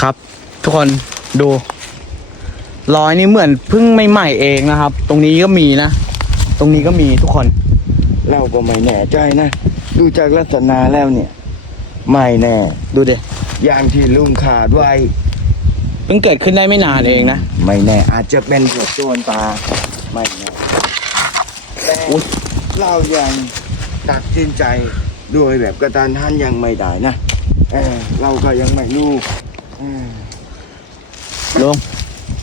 ครับ ทุกคนดูรอยนี้เหมือนเพิ่งใหม่ๆเองนะครับ ตรงนี้ก็มีนะ ตรงนี้ก็มีทุกคน เราก็ไม่แน่ใจนะ ดูจากลักษณะแล้วเนี่ย ไม่แน่ ดูดิอย่างที่ลุงขาดไว้เพิ่งเกิดขึ้นได้ไม่นานเองนะ ไม่แน่ อาจจะเป็นพวกโจรปลาไม่แน่แต่อุ๊ยเรายังตัดสินใจด้วยแบบกระตันหันยังไม่ได้นะเออเราก็ยังไม่รู้เออ ลุง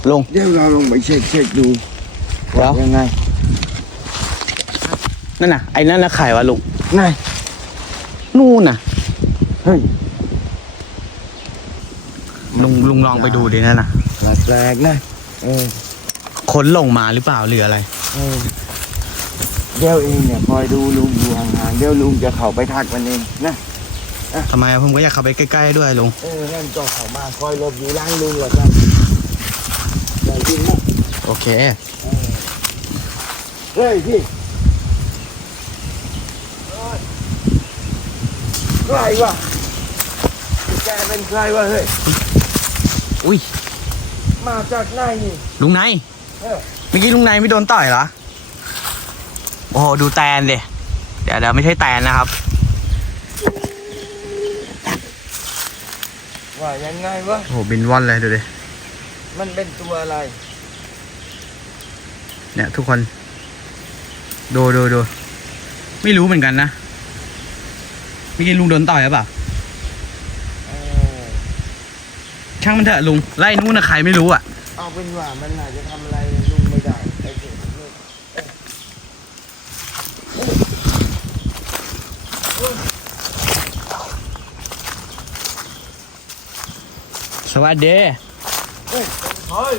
ลุงเดี๋ยวเราลงไปเช็คเช็คดูเดี๋ยวยังไง นั่นน่ะ ไอ้นั่นน่ะไข่วะลุงไงนู่นน่ะ เฮ้ย ลุงลุงลองไปดูดินั่นน่ะ แปลกๆนะเออคนหลงมาหรือเปล่าหรืออะไร เออเดี๋ยวเองเนี่ยคอยดูลุงอยู่ห่างๆเดี๋ยวลุงจะเข้าไปทักมันเองนะ ทำไมอะผมก็อยากเข้าไปใกล้ๆด้วยลุงเออนั่นก็เข้ามาคอยหลบอยู่หล่างลุงหรอกครับอย่ายิงนะโอเค เฮ้ยพี่ใครวะแกเป็นใครวะเฮ้ย อุ้ย มาจากไหนนี่ ลุงไนเออเมื่อกี้ลุงไนไม่โดนต่อยเหรอ โอ้โหดูแตนดิเดี๋ยวเดี๋ยวไม่ใช่แตนนะครับ ว่ายังไงวะโอ้โหบินว่อนเลยดูดิ มันเป็นตัวอะไร เนี่ยทุกคน ดูดูดู ไม่รู้เหมือนกันนะเมื่อกี้ลุงโดนต่อยหรือเปล่า เออช่างมันเถอะลุง ไล่นู่นนะใครไม่รู้อะ เอาเป็นว่ามันอาจจะทำอะไรลุงไม่ได้ไอ้เด็กนี่ สวัสดีเฮ้ยเฮ้ย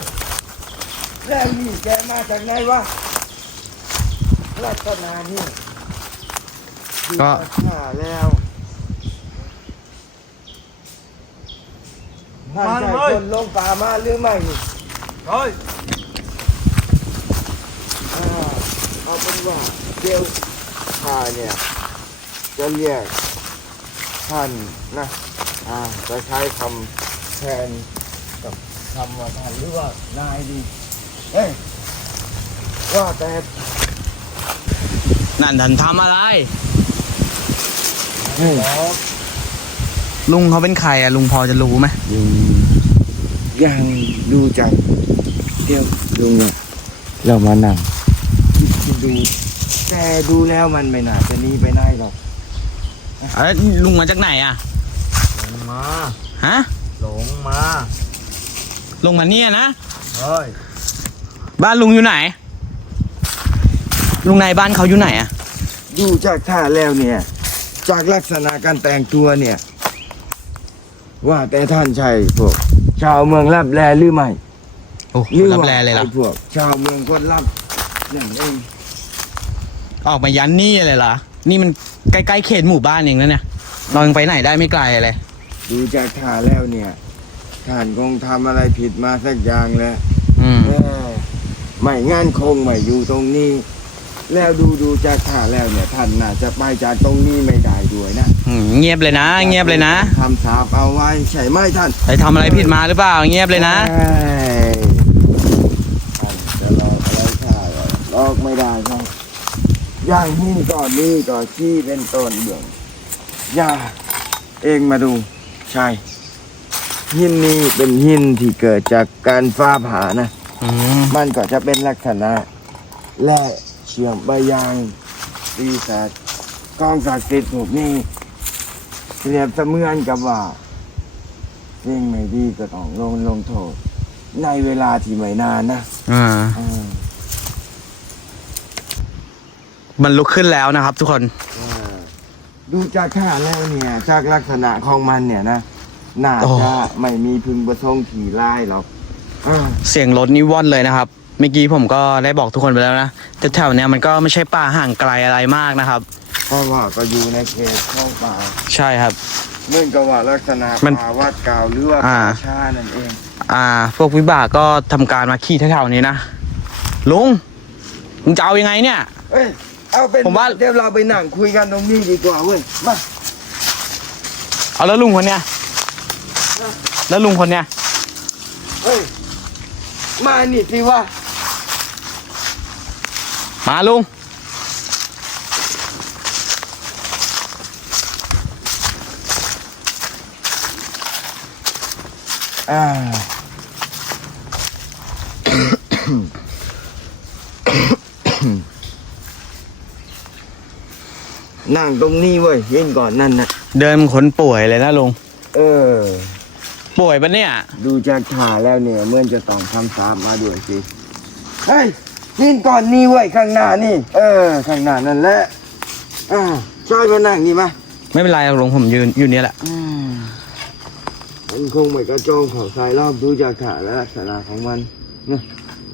แล้วนี่แกมาจากไหนวะลักษณะนี่ก็หาแล้วท่านใช่คนลงป่ามาหรือไม่นี่เฮ้ยอ่าเอาเป็นว่าเดี๋ยวข้าเนี่ย จะเรียกท่านนะ อ่าจะใช้คำ แทนกับคำว่าท่านหรือว่านายดีเฮ้ยว่าแต่นั่นท่านทำอะไรเฮ้ยลุงเขาเป็นใครอะลุงพอจะรู้ไหมยังยังดูจากเดี๋ยวลุงเนี่ยเรามานั่งคิดดู แต่ดูแล้วมันไม่น่าจะหนี้ไปไหนหรอกเอ้ยลุงมาจากไหนอะลงมา ฮะ ลงมาลุงมาเนี่ยนะ เฮ้ยบ้านลุงอยู่ไหน ลุงในบ้านเขาอยู่ไหนอะดูจากท่าแล้วเนี่ย จากลักษณะการแต่งตัวเนี่ย ว่าแต่ท่านใช่พวก ชาวเมืองรับแลหรือไม่โอ้หรือรับว่าแลเลยเหรอไอ้พวก ชาวเมืองคนรับนั่นเองออกมายันนี่เลยเหรอนี่มันใกล้ๆเขตหมู่บ้านเองนะเนี่ยเรายังไปไหนได้ไม่ไกลเลย ดูจากท่าแล้วเนี่ยท่านคงทำอะไรผิดมาสักอย่างแล้วอืมเออไม่งั้นคงไม่อยู่ตรงนี้ แล้วดูดูจากท่าแล้วเนี่ยท่านน่าจะไปจากตรงนี้ไม่ได้ด้วยนะอืมเงียบเลยนะ เงียบเลยนะ ทำสาบเอาไว้ใช่ไหมท่านไปทำอะไรผิดมาหรือเปล่า เงียบเลยนะเอ้ยท่านจะหลอกอะไรข้าเหรอหลอกไม่ได้ครับอย่างหินก้อนนี้ก็ชี้เป็นต้นเบื้องอย่าเองมาดู ใช่ หินนี้เป็นหินที่เกิดจากการฟ้าผ่านะ อืมมันก็จะเป็นลักษณะ และเชื่อมไปยังปีศาจกองศักดิ์สิทธิ์พวกนี้เปรียบเสมือนกับว่าสิ่งไม่ดีก็ต้องลงลงโทษ ในเวลาที่ไม่นานนะอ่าอ่ามันลุกขึ้นแล้วนะครับทุกคนอ่า ดูจากท่าแล้วเนี่ยจากลักษณะของมันเนี่ยนะน่าโอ้จะไม่มีพึงประสงค์ขี่ไล่หรอกอ่า เสียงรถนี่ว่อนเลยนะครับ เมื่อกี้ผมก็ได้บอกทุกคนไปแล้วนะ แต่แถวเนี้ยมันก็ไม่ใช่ป่าห่างไกลอะไรมากนะครับ เพราะว่าก็อยู่ในเขตของป่าใช่ครับ เหมื่อนกับว่าลักษณะมันป่าวัดเก่าหรือว่าอ่า ป่าช้านั่นเอง อ่า พวกวิบากก็ทำการมาขี่แถวๆนี้นะ ลุง มึงจะเอายังไงเนี่ย เอ้ย เอาเป็นผมว่า เดี๋ยวเราไปนั่งคุยกันตรงนี้ดีกว่าเว้ยมาเอาแล้วลุงคนเนี้ยแล้วลุงคนเนี้ยเฮ้ยมานี่สิวะมาลุงอ่า นั่งตรงนี้เว้ยเห็นก่อนนั่นนะเดินขนป่วยเลยนะลุงเออ ป่วยปะเนี่ย ดูจากถ่าแล้วเนี่ยเหมื่อนจะตอบคำถามมาด้วยสิเฮ้ยนี่ก่อนนี่เว้ยข้างหน้านี่ เออ ข้างหน้านั่นแหละอ่าช่วยมานั่งนี่มาไม่เป็นไรหรอกลุงผมยืนอยู่เนี่ยแหละ อืมมันคงไม่กระโจงเขาใส่รอบดูจากถ่าและลักษณะของมันนะ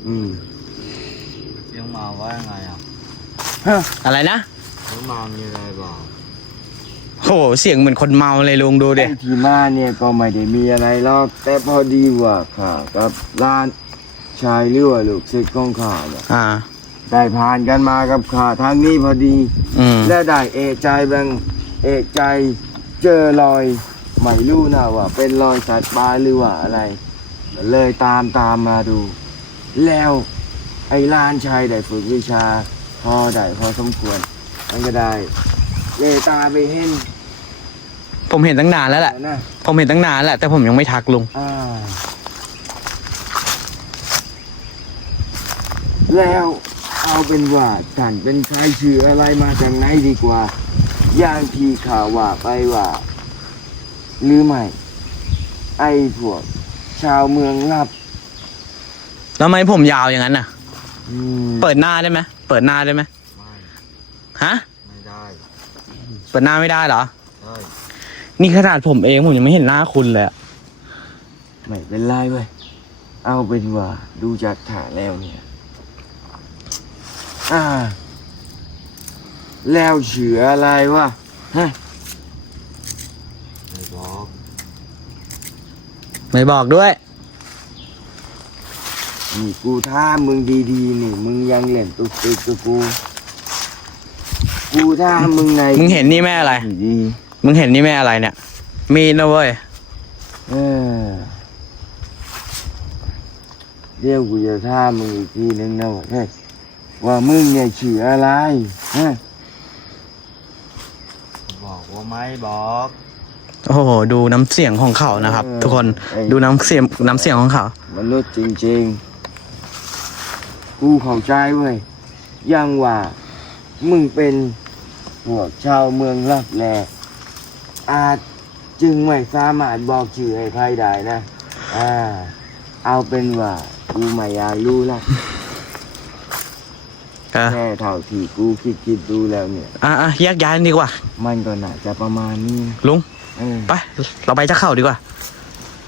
อืม เสียงหมาว่ายังไงอะฮะอะไรนะ เสียงหมามีอะไรบอกโหเสียงเหมือนคนเมาเลยลุงดูดิไอ้ที่มาเนี่ยก็ไม่ได้มีอะไรหรอกแต่พอดีว่าข้ากับร้านชายหรือว่าลูกศิษย์ของข้าเนี่ยอ่า ได้ผ่านกันมากับข้าทางนี้พอดี อืมและได้เอกใจบางเอกใจเจอรอยไม่รู้นะว่า เป็นรอยสัตว์ป่าหรือว่าอะไร เลยตามตามมาดู แล้วไอ้ล้านชายได้ฝึกวิชา พอได้พอสมควร มันก็ได้เยตาไปเห็นผมเห็นตั้งนานแล้วแหละ นะผมเห็นตั้งนานแหละแต่ผมยังไม่ทักลุง อ่าแล้วเอาเป็นว่าท่านเป็นใครชื่ออะไรมาจากไหนดีกว่า อย่างที่ข่าวว่าไปว่า หรือไม่ ไอ้พวก ชาวเมืองลับ แล้วทำไมผมยาวอย่างนั้นน่ะ อืมเปิดหน้าได้ไหมเปิดหน้าได้ไหมไม่ ฮะ ไม่ได้เปิดหน้าไม่ได้เหรอเฮ้ยนี่ขนาดผมเองผมยังไม่เห็นหน้าคุณเลยอะไม่เป็นไรเว้ย เอาเป็นว่าดูจากถ่าแล้วเนี่ย อ่า แล้วชื่ออะไรวะฮะไม่บอกไม่บอกด้วย นี่กูท้ามึงดีๆนี่ มึงยังเล่นตุกติกกับกู กูท้ามึงในมึงเห็นนี่แม่อะไรดีมึงเห็นนี่แม่อะไรเนี่ย มีดนะเว้ยๆเออเดี๋ยวกูจะท้ามึงอีกทีนึงนะว่าเฮ้ยว่ามึงเนี่ยชื่ออะไรฮะบอกว่าไม่บอก โอ้โห ดูน้ำเสียงของเขานะครับ ทุกคน ดูน้ำเสียงน้ำเสียงของเขา มนุษย์จริงๆ กูเข้าใจเว้ยยังว่ามึงเป็น พวกชาวเมืองลับแลอาจจึงไม่สามารถบอกชื่อให้ใครได้นะ อ่า เอาเป็นว่ากูไม่อยากรู้ละเออแค่เท่าที่กูคิดคิดดูแล้วเนี่ย อะอะแยกย้ายกันดีกว่า มันก็น่าจะประมาณนี้นะลุง เออไป เราไปจะเข้าดีกว่า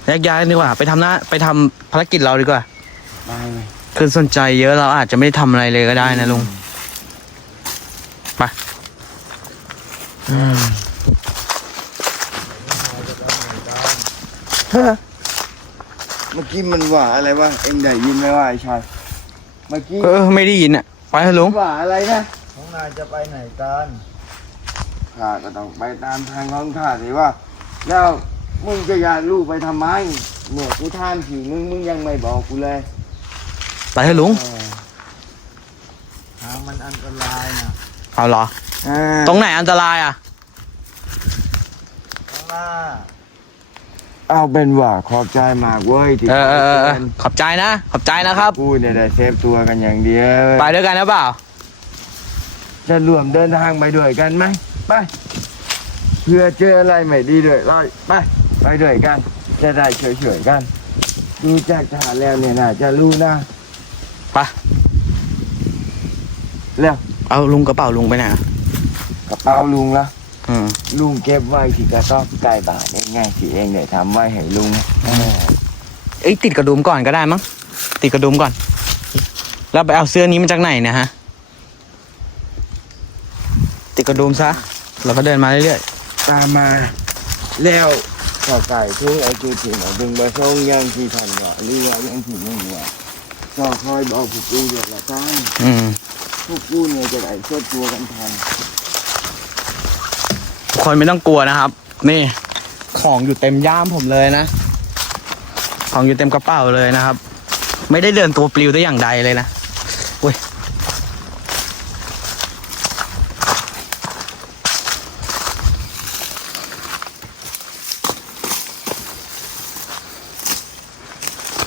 แยกย้ายกันดีกว่า ไปทำหน้าไปทำภารกิจเราดีกว่า ไปเลย คือสนใจเยอะเราอาจจะไม่ได้ทำอะไรเลยก็ได้นะลุง ไป ฮะเมื่อกี้มันว่าอะไรวะเอ็งได้ยินไหมว่าไอ้ชายเมื่อกี้เออ ไม่ได้ยินอะ ไปเถอะลุงว่าอะไรนะพวกนายจะไปไหนกันข้าก็ต้องไปตามทางของข้าสิว่า แล้วมึงจะอยากรู้ไปทำไมเนี่ยกูท่านสิมึงมึงยังไม่บอกกูเลยไปเถอะลุงเออทางมันอันตรายนะเอาเหรอ อ่าตรงไหนอันตรายอะ ข้างหน้าเอาเป็นว่าขอบใจมากเว้ยที่เออเออเออเออเตือนขอบใจนะ ขอบใจนะครับ กูเนี่ยได้เซฟตัวกันอย่างเดียวไปด้วยกันนะเปล่า จะรวมเดินทางไปด้วยกันไหมไปเพื่อเจออะไรไม่ดีด้วยเราไปไปด้วยกัน จะได้เฉยๆกัน ดูจากฐานแล้วเนี่ยน่าจะรู้นะไปแล้วเอาลุงกระเป๋าลุงไปไหนอะก ระเป๋าลุงละอืมลุงเก็บไว้ที่กระต๊อบใกล้บ้านเองไงที่เองเนี่ยทำไว้ให้ลุงเออเอ้ยติดกระดุมก่อนก็ได้มั้งติดกระดุมก่อน แล้วไปเอาเสื้อนี้มาจากไหนเนะฮะ ติดกระดุมซะแล้วก็เดินมาเรื่อยตามมา แล้วก็ไก่ทุ่งไอ้จูถิ่นดึงมาส่งอยังที่ทันว่าหรือว่าอยังที่ไม่ว่าก็คอยบอกพวกกูเดี๋ยวละกันๆอืมพวกกูเนี่ยจะได้เช็ดตัวกันทันทุก คนไม่ต้องกลัวนะครับ นี่ ของอยู่เต็มย่ามผมเลยนะ ของอยู่เต็มกระเป๋าเลยนะครับ ไม่ได้เดินตัวปลิวแต่อย่างใดเลยนะอุ้ย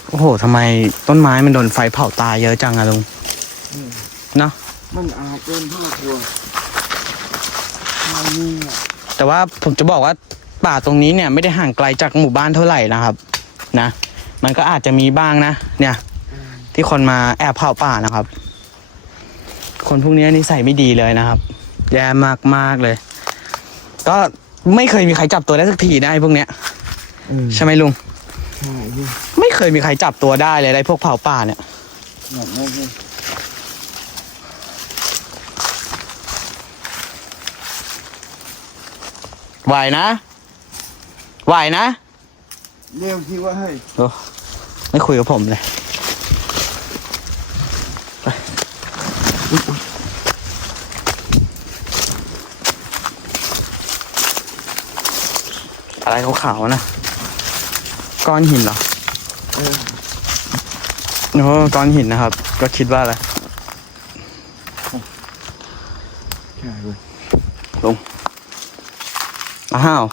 โอ้โหทำไมต้นไม้มันโดนไฟเผาตายเยอะจังอะลุงเนาะมันอาจเป็นพ่อครัวอันนี้อะ แต่ว่าผมจะบอกว่าป่าตรงนี้เนี่ยไม่ได้ห่างไกลจากหมู่บ้านเท่าไหร่นะครับ นะ มันก็อาจจะมีบ้างนะ เนี่ย ที่คนมาแอบเผาป่านะครับ คนพวกนี้นิสัยไม่ดีเลยนะครับ แย่มากมากๆเลย ก็ไม่เคยมีใครจับตัวได้สักทีได้พวกเนี้ยอืมใช่ไหมลุงใช่พี่ไม่เคยมีใครจับตัวได้เลยไอ้พวกเผาป่าเนี่ย แบบนั้นพี่ ไหวนะ ไหวนะ เรียกที่ว่าให้โอ้ไม่คุยกับผมเลยไปอุ๊ยอุ๊ยอะไรขาวๆนะ ก้อนหินเหรอเออโอ้ก้อนหินนะครับ ก็คิดว่าอะไร ใช่เว้ย อ้าว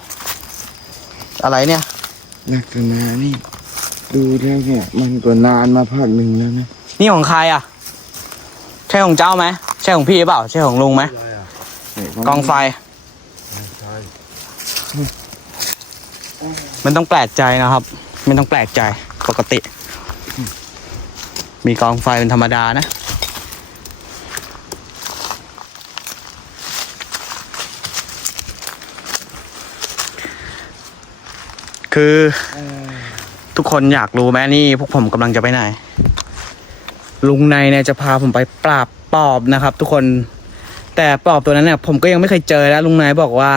อะไรเนี่ย ลักษณะนี่ ดูแล้วเนี่ย มันก็นานมาพักหนึ่งแล้วนะนี่ของใครอะ ใช่ของเจ้าไหม ใช่ของพี่หรือเปล่า ใช่ของลุงไหม อะไรอะกองไฟ ไม่ใช่มันต้องแปลกใจนะครับไม่ต้องแปลกใจ ปกติ มีกองไฟเป็นธรรมดานะ คือเออทุกคนอยากรู้ไหมนี่พวกผมกำลังจะไปไหน ลุงในเนี่ยจะพาผมไปปราบปอบนะครับ ทุกคนแต่ปอบตัวนั้นเนี่ยผมก็ยังไม่เคยเจอแล้วลุงนายบอกว่า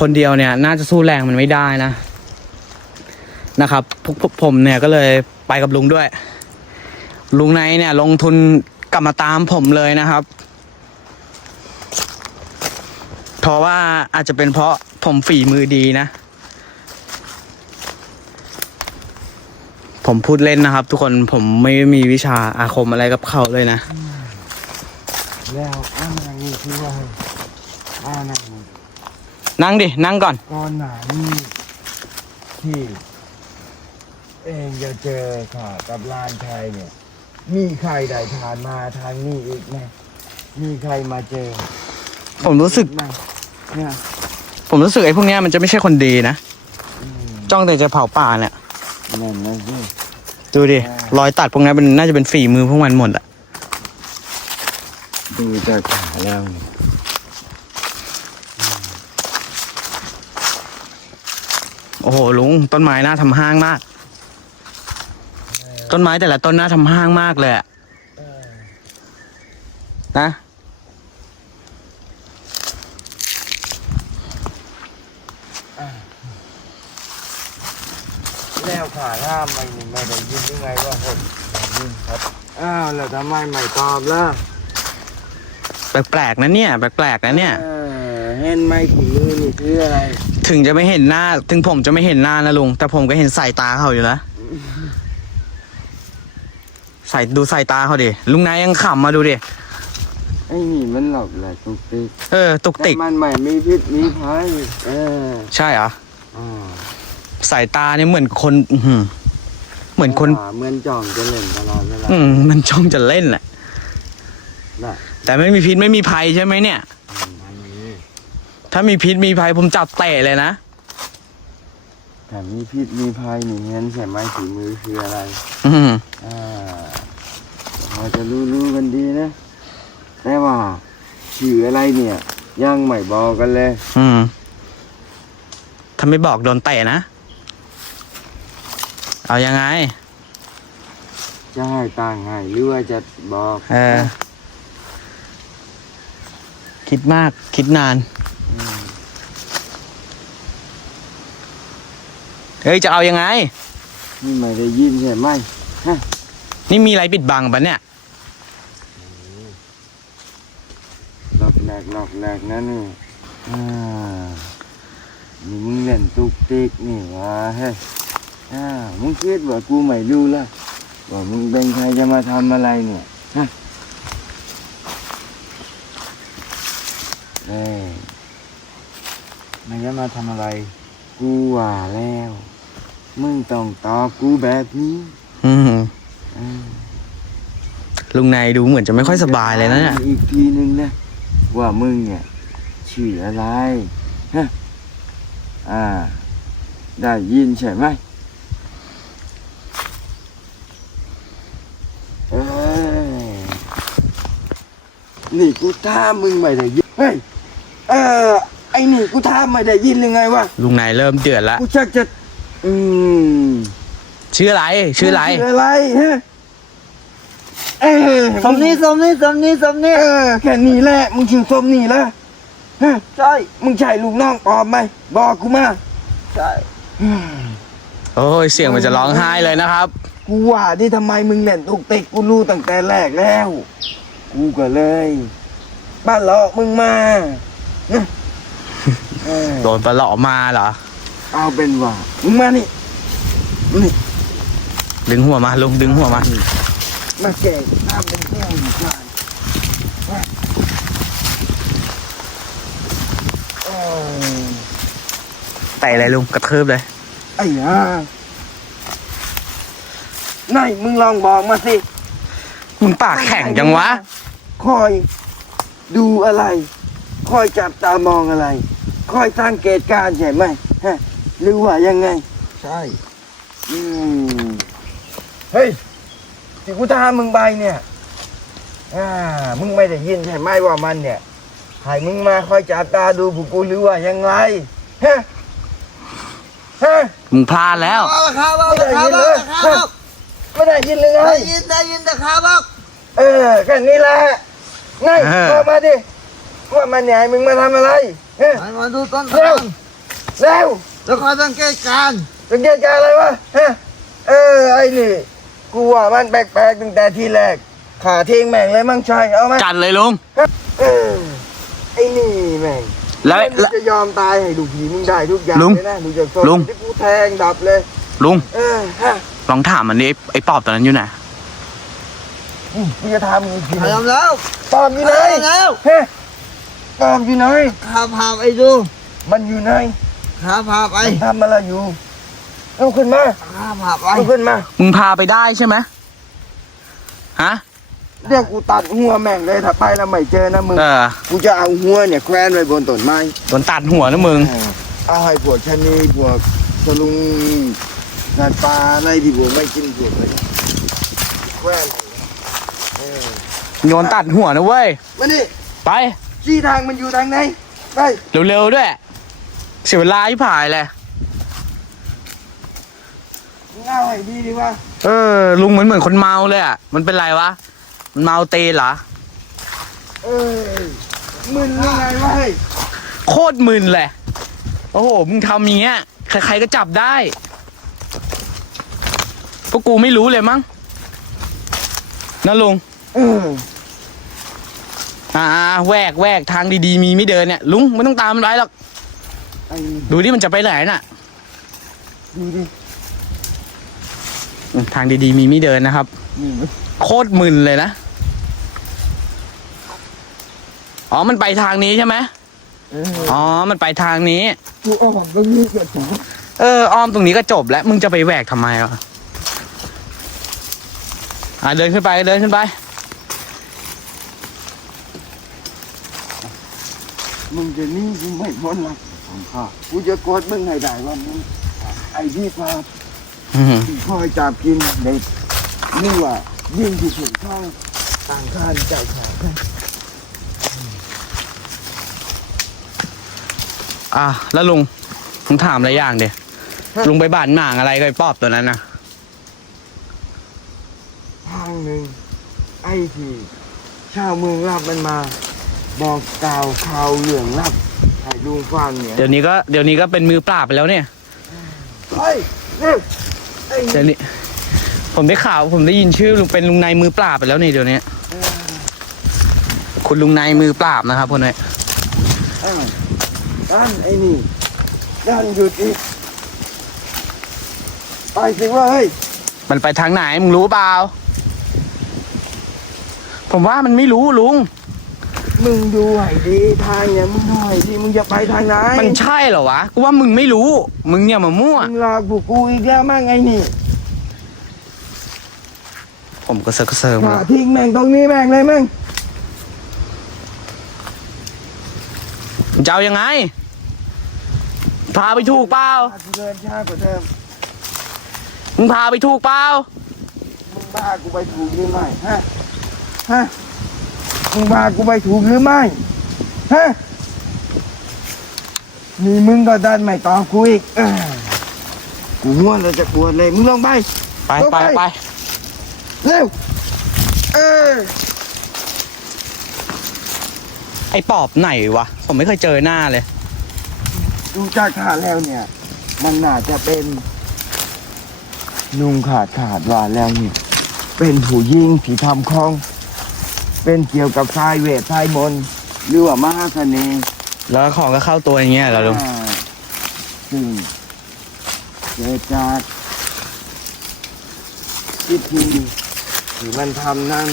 คนเดียวเนี่ย น่าจะสู้แรงมันไม่ได้นะนะครับพวกพวกผมเนี่ยก็เลยไปกับลุงด้วย ลุงในเนี่ย ลงทุนกลับมาตามผมเลยนะครับเพราะว่าอาจจะเป็นเพราะผมฝีมือดีนะ ผมพูดเล่นนะครับ ทุกคนผมไม่มีวิชาอาคมอะไรกับเขาเลยนะ แล้วอันนั้นนี่ที่ว่าให้อันนั้นนี่นั่งดิ นั่งก่อน ก่อนหน้านี้ที่ เองจะเจอค่ะกับลานชัยเนี่ย มีใครได้ผ่านมาทางนี้อีกไหมมีใครมาเจอผมรู้สึก ไหมเนี่ยผมรู้สึกไอ้พวกเนี้ยมันจะไม่ใช่คนดีนะ อืมจ้องแต่จะเผาป่าเนี่ย นั่นนะสิดูดิรอยตัดพวกนี้เป็นน่าจะเป็นฝีมือพวกมันหมดอะดูจากขาแล้วนี่โอ้โหลุงต้นไม้น่าทำห้างมาก ต้นไม้แต่ละต้นน่าทำห้างมากเลยอะเออนะ แล้วขาห้ามไม่นี่ไม่ได้ยินหรือไงว่าผมได้ยินครับ อ้าวแล้วทำไมไม่ตอบล่ะแปลกๆนะเนี่ยแปลกๆนะเนี่ย เออเห็นไหมถุงมือนี่คืออะไร ถึงจะไม่เห็นหน้า ถึงผมจะไม่เห็นหน้านะลุง แต่ผมก็เห็นสายตาเขาอยู่นะใส่ดูสายตาเขาดิ ลุงนายยังขำมาดูดิ ไอ้นี่มันหลอกแหละตุกติก เออ ตุกติกแต่มันไม่มีพิษมีภัยเออ ใช่เหรออ่า สายตาเนี่ยเหมือนคน อื้อหือเหมือนคน เหมือนจ่องจะเล่นตลอดเวลาอืมมันจ้องจะเล่นแหละ น่ะแต่ไม่มีพิษไม่มีภัยใช่ไหมเนี่ยมันนี้ถ้ามีพิษมีภัยผมจับเตะเลยนะ แต่มีพิษมีภัยนี่เห็นใช่ไหมถุงมือคืออะไร อืมอ่าพอจะรู้รู้กันดีนะ แต่ว่าชื่ออะไรเนี่ยยังไม่บอกกันเลย อืมถ้าไม่บอกโดนเตะนะ เอายังไง จะให้ตังค์ให้หรือว่าจะบอกเออ คิดมากคิดนาน มเฮ้ย จะเอายังไง นี่ไม่ได้ยินใช่ไหมนี่มีอะไรปิดบังปะเนี่ย หลอกแหลกหลอกแหลกนั่นนี่อ่านี่มึงเล่นตุกติกนี่วะเฮ้ย อ่ามึงคิดว่ากูไม่รู้ละว่ามึงเป็นใครจะมาทำอะไรเนี่ยฮะเอ้ยมันจะมาทำอะไร กูว่าแล้ว มึงต้องตอบกูแบบนี้อืมอ่า ลุงนายดูเหมือนจะไม่ค่อยสบายเลยนะเนี่ย อีกทีนึงนะ ว่ามึงเนี่ยชื่ออะไรฮะอ่า ได้ยินใช่ไหมเอ้ย นี่กูถามมึงไม่ได้ยินเฮ้ยเออไอ้นี่กูถามไม่ได้ยินยังไงวะลุงนายเริ่มเดือดละกูชักจะ อืมชื่ออะไรชื่ออะไรชื่ออะไรฮะเออสมนี้สมนี้สมนี้สมนี้เออแค่นี้แหละมึงชื่อส้มนี่ละฮะใช่มึงใช่ลูกน้องปลอมไหมบอกกูมาใช่โอ้ยเสียงมันจะร้องไห้เลยนะครับ กูว่าที่ทำไมมึงเล่นตุกติกกูรู้ตั้งแต่แรกแล้ว กูก็เลย บ้านหลอกมึงมานะเออโดนประหลอมมาเหรอ เอาเป็นว่ามึงมานี่นี่ดึงหัวมาลุงดึงหัวมา มาแก่ตามเป็นแก้วอยู่ก่อนเออแต่อะไรลุงกระทืบเลย ไอ้ห่าไหนมึงลองบอกมาสิ มึงปากแข็งจังวะ คอยดูอะไร คอยจับตามองอะไร คอยสังเกตการณ์ใช่ไหมฮะหรือว่ายังไง ใช่อืมเฮ้ยที่กูถามมึงไปเนี่ยอ่ามึงไม่ได้ยินใช่ไหมว่ามันเนี่ยให้มึงมาคอยจับตาดูพวกกูหรือว่ายังไงฮะฮะมึงพลาดแล้ว เอาละครับเอาไม่ละได้ครับยินเอาเลยละครับไม่ได้ยินเลยไงได้ยินได้ยินแต่ครับครับ เออแค่นี้แหละ นั่นเออบอกมาดิว่ามันเนี่ยให้มึงมาทำอะไรเฮ้ยให้มาดูต้นเร็ทาว งเร็วแล้วคอยสังเกตการณ์สังเกตการณ์อะไรวะฮะเออไอ้นี่กูว่ามันแปลกๆตั้งแต่ทีแรกขาทิ้งแม่งเลยมั่งชัยเอาไหมจัดเลยลุง เออไอ้นี่แม่งแล้วมึงจะยอมตายให้ดูผีมึงได้ทุกอย่างลุงเลยนะดูจากโซ่ลุง ที่กูแทงดับเลยลุงเออฮะลองถามมันดิไอ้ปอบตอนนั้นอยู่ไหนอื มกูจะทำมึงอีกทีพยายามแล้วปอมอยู่พไหนยายามแล้วฮะปอมอยู่ไหนข้าพาไปดู มันอยู่ไหนข้าพาไปมันทำอะไรอยู่ลุกขึ้นมาข้าพาไปลุกขึ้นมา มึงพาไปได้ใช่ไหมฮะเดี๋ยวกูตัดหัวแม่งเลยถ้าไปแล้วไม่เจอนะมึงเออกูจะเอาหัวเนี่ยแควนไว้บนต้นไม้โดนตัดหัวนะมึงเอาให้พวกชะนีพวกสลุงนันปลาอะไรที่พวกไม่กินพวกเลยแควนเออ โยนตัดหัวนะเว้ย มานี่ไป ชี้ทางมันอยู่ทางไหน ไป เร็วๆด้วย เสียเวลาที่ผ่ายเลยมึงเอาให้ดีดีว่า เออ ลุงเหมือนเหมือนคนเมาเลยอะ มันเป็นไรวะ มันเมาเตนเหรอ เออมึนยังไงวะเฮ้ย โคตรมึนเลยโอ้โห มึงทำอย่างเงี้ย ใครๆก็จับได้ พวกกูไม่รู้เลยมั้งนะลุงเออ อ่าแวกแวกทางดีๆ มีไม่เดินเนี่ยลุงไม่ต้องตามมันไปหรอกไอ้ดูดิมันจะไปไหนน่ะ ดูดิอืมทางดีๆ มีไม่เดินนะครับ นี่มันโคตรมึนเลยนะ อ๋อ มันไปทางนี้ใช่ไหมเอออ๋อ มันไปทางนี้ กูออกตรงนี้ก็จบเออ อ้อมตรงนี้ก็จบแล้ว มึงจะไปแหวกทำไมวะ อะ เดินขึ้นไป เดินขึ้นไป มึงจะหนี่กูไม่พ้นหรอกของข้ากูจะกดมึงให้ได้ว่ามึงไอ้ที่พาอืมคอยจับกินเด็กนี่ว่ายิ่งที่สุดข้างต่างข้านเจ้าชายอะแล้วลุงผมถามอะไรอย่างเดียลุงไปบานหมางอะไรกับไอ้ปอบตัวนั้นนะทางหนึ่งไอ้ที่ชาวเมืองรับมันมา บอกกล่าวข่าวเรื่องลับให้ลุงฟังเนี่ยเดี๋ยวนี้ก็เดี๋ยวนี้ก็เป็นมือปราบไปแล้วเนี่ย เฮ้ยนี่ไอ้เดี๋ยวนี้ ผมได้ข่าวผมได้ยินชื่อลุงเป็นลุงนายมือปราบไปแล้วนี่เดี๋ยวนี้ คุณลุงนายมือปราบนะครับคนนี้อ้าวด้านไอ้นี่ด้านหยุดอีกไปสิเว่าเฮ้ยมันไปทางไหนมึงรู้เปล่า ผมว่ามันไม่รู้ลุง มึงดูให้ดีทางเนี่ยมึงดูให้ดีมึงจะไปทางไหนมันใช่เหรอวะ กูว่ามึงไม่รู้ มึงเนี่ยมามั่ว มึงหลอกพวกกูอีกแล้วมั้งไงนี่ผมก็เซิร์ฟเซิร์ฟผ่ามา ทิ้งแม่งตรงนี้แม่งเลยมึงจะเอายังไง พาไปถูกเปล่าเดินช้ากว่าเดิมมึงพาไปถูกเปล่ามึงบ้ากูไปถูกหรือไม่ฮะฮะ มึงบ้ากูไปถูกหรือไม่ ฮะนี่มึงก็ดันไม่ตอบกูอีกเอ้ยกูง่วงแล้วจะปวดเลย มึงลงไป ไปไปไปเร็ว เออ ไอ้ปอบไหนวะ ผมไม่เคยเจอหน้าเลย ดูจากขาแล้วเนี่ย มันน่าจะเป็นลุงขาดขาดว่าแล้วเนี่ย เป็นผู้หญิงที่ทำของ เป็นเกี่ยวกับทรายเวททรายมนต์หรือว่ามหาเสน่ห์แล้วของก็เข้าตัวอย่างเงี้ยเหรอลุง อ่าซึ่งเกิดจากพิธีที่มันทำนั้น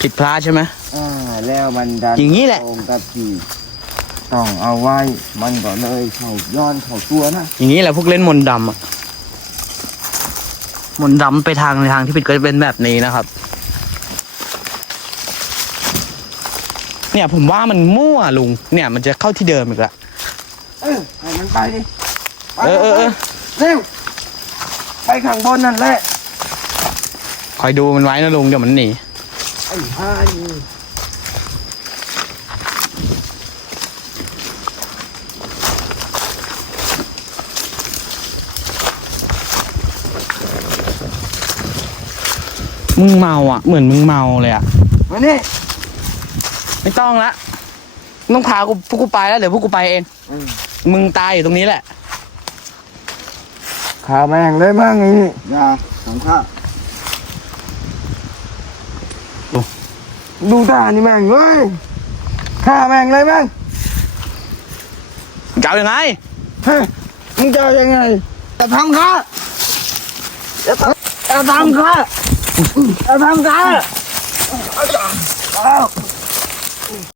ผิดพลาดใช่ไหม อ่าแล้วมันดันอย่างนี้แหละ ตรงกับที่ต้องเอาไว้ มันก็เลยเข้าย้อนเข้าตัวนะ อย่างนี้แหละพวกเล่นมนต์ดำอะมนต์ดำไปทางในทางที่ผิดก็จะเป็นแบบนี้นะครับ เนี่ยผมว่ามันมั่วลุง เนี่ยมันจะเข้าที่เดิมอีกละเออให้มันไปดิไปเออเออเออเร็วไปข้างบนนั่นแหละคอยดูมันไว้นะลุงเดี๋ยวมันหนีไอ้ห่านี่มึงเมาอะ เหมือนมึงเมาเลยอะมานี่ ไม่ต้องละมึงต้องพากูพวกกูไปแล้วเดี๋ยวพวกกูไปเอง อืมมึงตายอยู่ตรงนี้แหละขาแม่งเลยมั่งไอ้นี่อย่าของข้าโอ้ดูตานี่แม่งเว้ยฆ่าแม่งเลยแม่งจะเอายังไง เฮ้ยมึงจะเอายังไงจะทำข้าจะทำจะทำข้าจะทำข้าอ้าว